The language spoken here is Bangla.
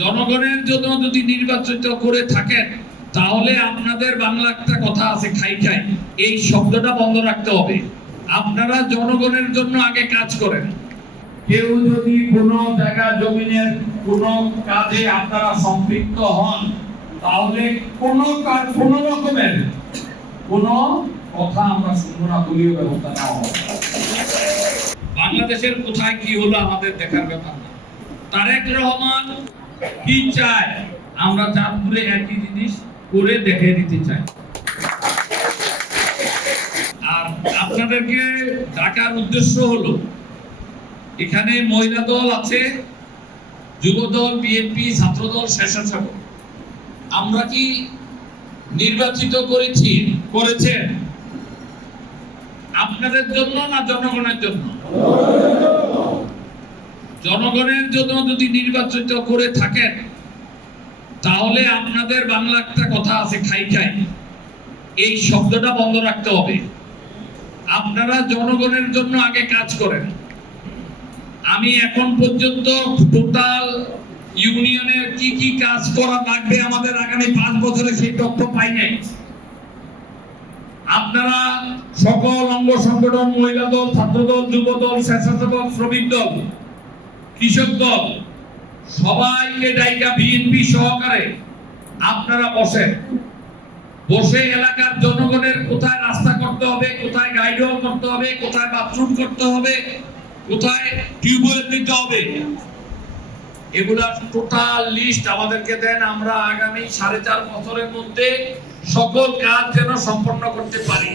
জনগণের জন্য যদি নির্বাচিত করে থাকেন তাহলে আপনাদের বাংলা একটা কথা আছে, খাই খাই, এই শব্দটা বন্ধ রাখতে হবে। আপনারা জনগণের জন্য আগে কাজ করেন। কেউ যদি কোনো জায়গা জমিনের কোনো কাজে আপনারা সম্পৃক্ত হন তাহলে কোনো রকমের কোনো কথা আমরা শুনবো না, দলীয় ব্যবস্থা নেওয়া হবে। বাংলাদেশের কোথায় কি হলো আমাদের দেখার ব্যাপার না। তারেক রহমান কি চায়, আমরা চাঁদপুরে একই জিনিস করে দেখে দিতে চাই। আর আপনাদেরকে ডাকার উদ্দেশ্য হলো, এখানে মহিলা দল আছে, যুব দল, বিএনপি, ছাত্র দল, স্বেচ্ছাসেবক। আমরা কি নির্বাচিত করেছেন আপনাদের জন্য না জনগণের জন্য? জনগণের জন্য যদি নির্বাচিত করে থাকেন তাহলে আপনাদের বাংলা একটা কথা আছে, খাই খাই, এই শব্দটা বন্ধ রাখতে হবে। আপনারা জনগণের জন্য আগে কাজ করেন। আমি এখন পর্যন্ত টোটাল ইউনিয়নের কি কি কাজ করা লাগবে আমাদের আগামী 5 বছরে সেই তথ্য পাই নাই। আপনারা সকল অঙ্গ সংগঠন, মহিলা দল, ছাত্র দল, যুব দল, স্বেচ্ছাসেবক, শ্রমিক দল, কৃষক দল, সবাইকে ডাইকা বিএনপি সহকারে আপনারা বসে এলাকার জনগণের কোথায় রাস্তা করতে হবে, কোথায় গাইডওয়াল করতে হবে, কোথায় বাথরুম করতে হবে, কোথায় টিউবওয়েল দিতে হবে, এগুলার টোটাল লিস্ট আমাদেরকে দেন। আমরা আগামী 4.5 বছরের মধ্যে সকল কাজ যেন সম্পন্ন করতে পারি।